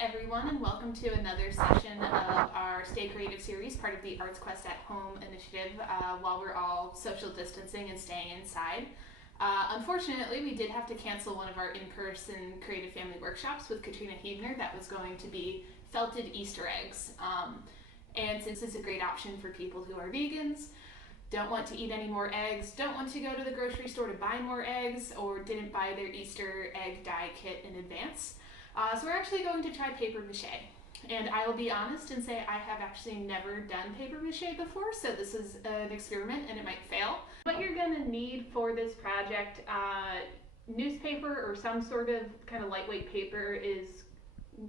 everyone, and welcome to another session of our Stay Creative series, part of the ArtsQuest at Home initiative, while we're all social distancing and staying inside. Unfortunately, we did have to cancel one of our in-person creative family workshops with Katrina Huebner that was going to be felted Easter eggs. And since it's a great option for people who are vegans, don't want to eat any more eggs, don't want to go to the grocery store to buy more eggs, or didn't buy their Easter egg dye kit in advance, so we're actually going to try paper mache. And I will be honest and say I have actually never done paper mache before, so this is an experiment and it might fail. What you're going to need for this project, newspaper or some sort of kind of lightweight paper is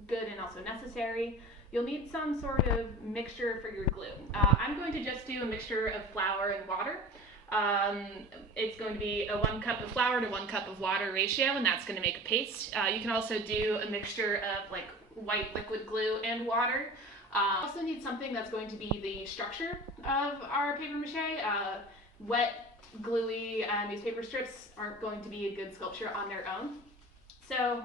good and also necessary. You'll need some sort of mixture for your glue. I'm going to just do a mixture of flour and water. It's going to be a 1 cup of flour to 1 cup of water ratio, and that's going to make a paste. You can also do a mixture of like white liquid glue and water. Also need something that's going to be the structure of our paper mache. Wet, gluey newspaper strips aren't going to be a good sculpture on their own. So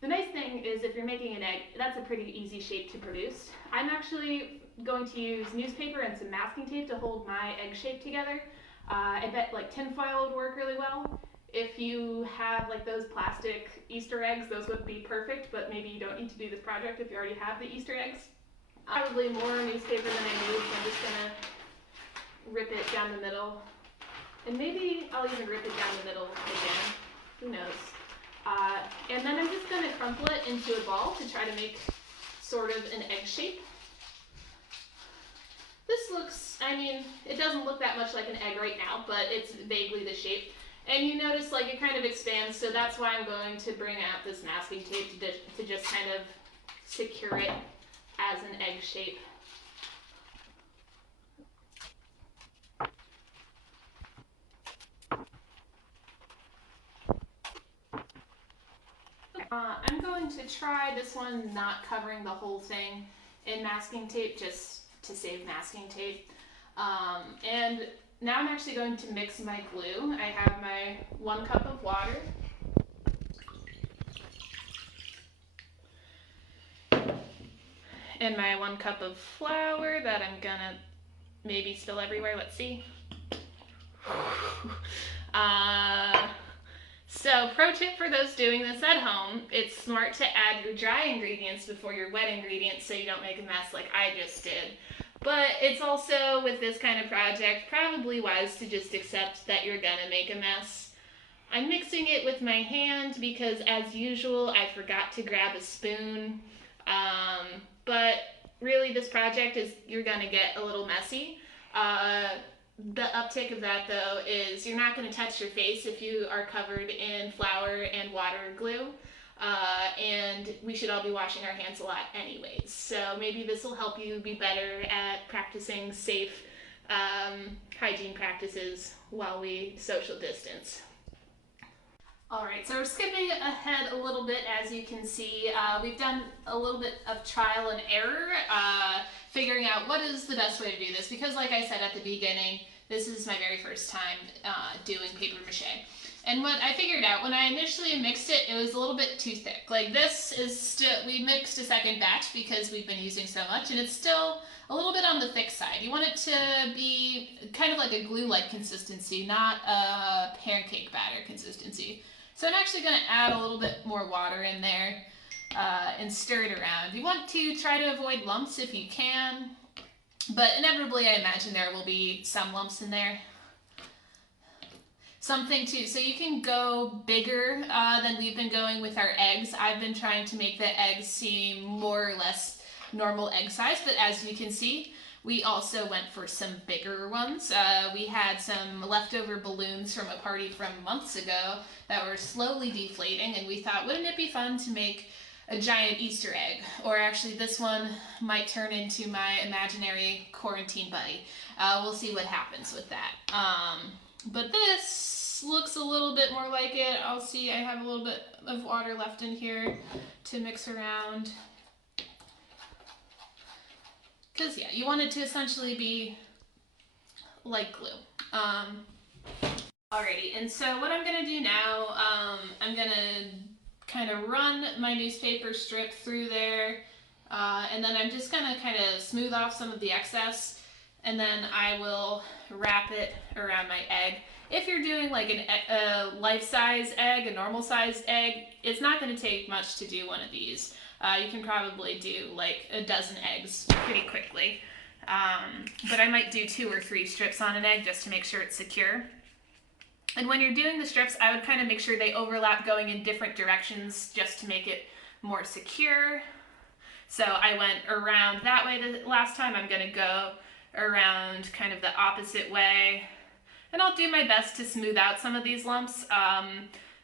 the nice thing is if you're making an egg, that's a pretty easy shape to produce. I'm actually going to use newspaper and some masking tape to hold my egg shape together. I bet like tinfoil would work really well. If you have like those plastic Easter eggs, those would be perfect, but maybe you don't need to do this project if you already have the Easter eggs. Probably more newspaper than I need, so I'm just gonna rip it down the middle. And maybe I'll even rip it down the middle again, who knows. And then I'm just gonna crumple it into a ball to try to make sort of an egg shape. This looks, I mean, it doesn't look that much like an egg right now, but it's vaguely the shape. And you notice like it kind of expands, so that's why I'm going to bring out this masking tape to just kind of secure it as an egg shape. I'm going to try this one not covering the whole thing in masking tape, just to save masking tape. And now I'm actually going to mix my glue. I have my 1 cup of water. And my 1 cup of flour that I'm gonna maybe spill everywhere, let's see. So pro tip for those doing this at home, it's smart to add your dry ingredients before your wet ingredients so you don't make a mess like I just did. But it's also, with this kind of project, probably wise to just accept that you're gonna make a mess. I'm mixing it with my hand because, as usual, I forgot to grab a spoon. But really, this project is, you're gonna get a little messy. The uptick of that, though, is you're not going to touch your face if you are covered in flour and water and glue, and we should all be washing our hands a lot anyways. So maybe this will help you be better at practicing safe hygiene practices while we social distance. Alright, so we're skipping ahead a little bit. As you can see, we've done a little bit of trial and error, figuring out what is the best way to do this, because like I said at the beginning, this is my very first time doing paper mache. And what I figured out, when I initially mixed it, it was a little bit too thick. Like this is still, we mixed a second batch because we've been using so much, and it's still a little bit on the thick side. You want it to be kind of like a glue-like consistency, not a pancake batter consistency. So I'm actually going to add a little bit more water in there and stir it around. You want to try to avoid lumps if you can, but inevitably I imagine there will be some lumps in there. Something too, so you can go bigger than we've been going with our eggs. I've been trying to make the eggs seem more or less normal egg size, but as you can see, we also went for some bigger ones. We had some leftover balloons from a party from months ago that were slowly deflating, and we thought, wouldn't it be fun to make a giant Easter egg? Or actually, this one might turn into my imaginary quarantine buddy. We'll see what happens with that. But this looks a little bit more like it. I'll see, I have a little bit of water left in here to mix around. Because yeah, you want it to essentially be like glue. Alrighty, and so what I'm gonna do now, I'm gonna kind of run my newspaper strip through there, and then I'm just gonna kind of smooth off some of the excess, and then I will wrap it around my egg. If you're doing like a life-size egg, a normal-sized egg, it's not going to take much to do one of these. You can probably do like a dozen eggs pretty quickly. But I might do 2 or 3 strips on an egg just to make sure it's secure. And when you're doing the strips, I would kind of make sure they overlap going in different directions just to make it more secure. So I went around that way the last time. I'm going to go around kind of the opposite way. And I'll do my best to smooth out some of these lumps.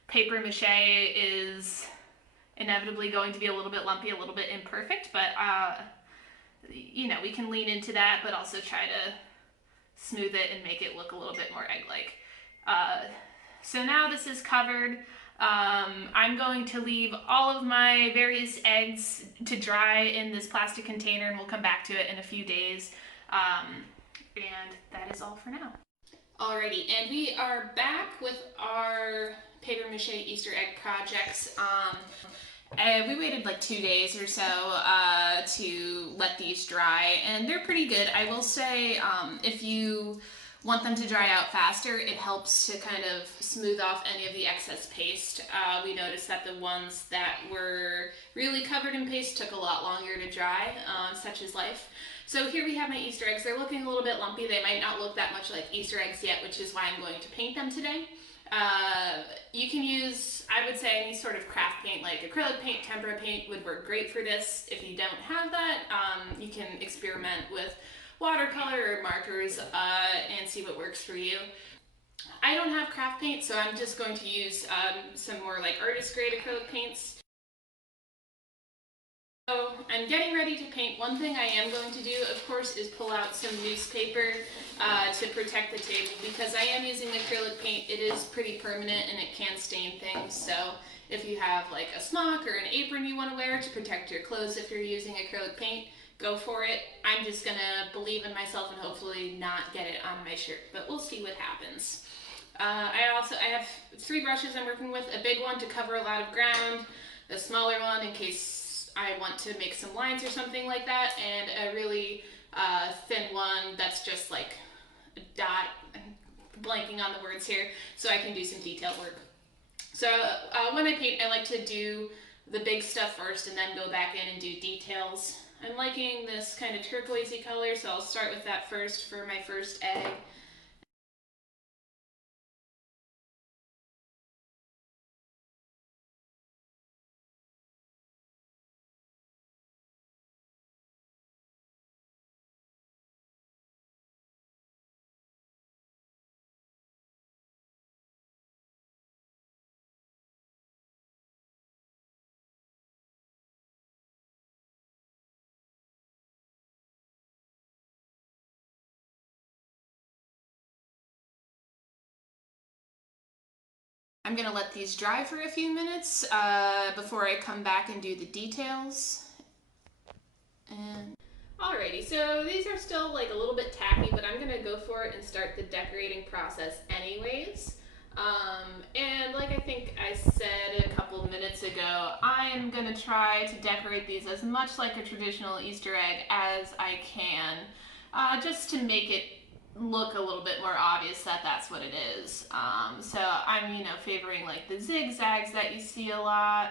Paper mache is inevitably going to be a little bit lumpy, a little bit imperfect, but you know, we can lean into that, but also try to smooth it and make it look a little bit more egg-like. So now this is covered. I'm going to leave all of my various eggs to dry in this plastic container, and we'll come back to it in a few days. And that is all for now. Alrighty, and we are back with our paper mache Easter egg projects. We waited like 2 days or so to let these dry, and they're pretty good. I will say if you want them to dry out faster, it helps to kind of smooth off any of the excess paste. We noticed that the ones that were really covered in paste took a lot longer to dry, such is life. So here we have my Easter eggs. They're looking a little bit lumpy. They might not look that much like Easter eggs yet, which is why I'm going to paint them today. You can use, I would say, any sort of craft paint, like acrylic paint, tempera paint would work great for this. If you don't have that, you can experiment with watercolor or markers and see what works for you. I don't have craft paint, so I'm just going to use some more like artist grade acrylic paints. So I'm getting ready to paint. One thing I am going to do, of course, is pull out some newspaper to protect the table, because I am using acrylic paint. It is pretty permanent and it can stain things. So if you have like a smock or an apron you want to wear to protect your clothes if you're using acrylic paint, go for it. I'm just gonna believe in myself and hopefully not get it on my shirt, but we'll see what happens. I have 3 brushes I'm working with, a big one to cover a lot of ground, a smaller one in case I want to make some lines or something like that, and a really thin one that's just like a dot. I'm blanking on the words here, so I can do some detail work. So when I paint, I like to do the big stuff first and then go back in and do details. I'm liking this kind of turquoisey color, so I'll start with that first for my first egg. I'm gonna let these dry for a few minutes before I come back and do the details. And alrighty, so these are still like a little bit tacky, but I'm gonna go for it and start the decorating process anyways. And like I think I said a couple minutes ago, I am gonna try to decorate these as much like a traditional Easter egg as I can, just to make it look a little bit more obvious that that's what it is. So I'm, favoring like the zigzags that you see a lot,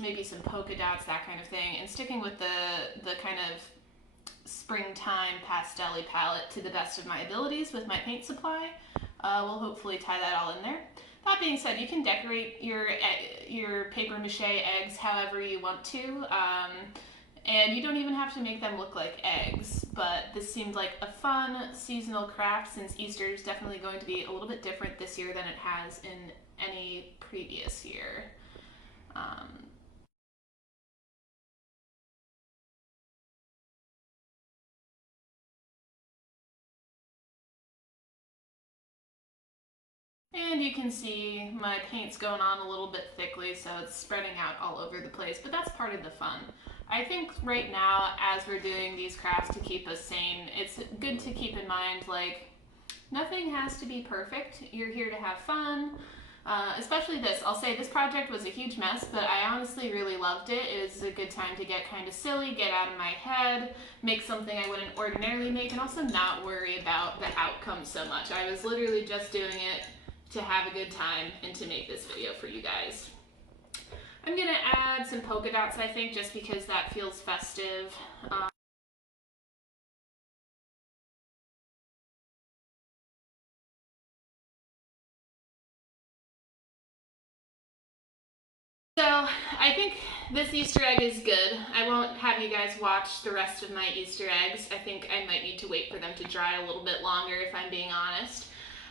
maybe some polka dots, that kind of thing, and sticking with the kind of springtime pastel-y palette to the best of my abilities with my paint supply. We'll hopefully tie that all in there. That being said, you can decorate your paper mache eggs however you want to. And you don't even have to make them look like eggs, but this seemed like a fun seasonal craft since Easter is definitely going to be a little bit different this year than it has in any previous year. And you can see my paint's going on a little bit thickly, so it's spreading out all over the place, but that's part of the fun. I think right now, as we're doing these crafts to keep us sane, it's good to keep in mind, like, nothing has to be perfect. You're here to have fun. Especially this. I'll say this project was a huge mess, but I honestly really loved it. It was a good time to get kind of silly, get out of my head, make something I wouldn't ordinarily make, and also not worry about the outcome so much. I was literally just doing it to have a good time and to make this video for you guys. I'm gonna add some polka dots, I think, just because that feels festive. So I think this Easter egg is good. I won't have you guys watch the rest of my Easter eggs. I think I might need to wait for them to dry a little bit longer, if I'm being honest.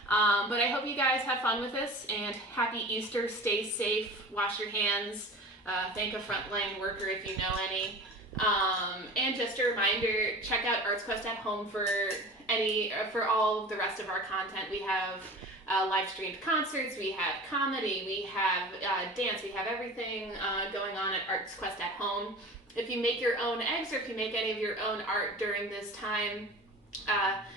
But I hope you guys have fun with this, and happy Easter. Stay safe, wash your hands, thank a frontline worker if you know any. And just a reminder, check out ArtsQuest at home for all of the rest of our content. We have live streamed concerts, we have comedy, we have dance, we have everything going on at ArtsQuest at home. If you make your own eggs, or if you make any of your own art during this time,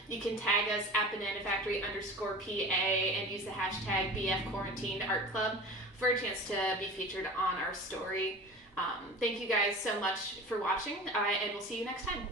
you can tag us at bananafactory_PA and use the hashtag BFQuarantineArtClub for a chance to be featured on our story. Thank you guys so much for watching, and we'll see you next time.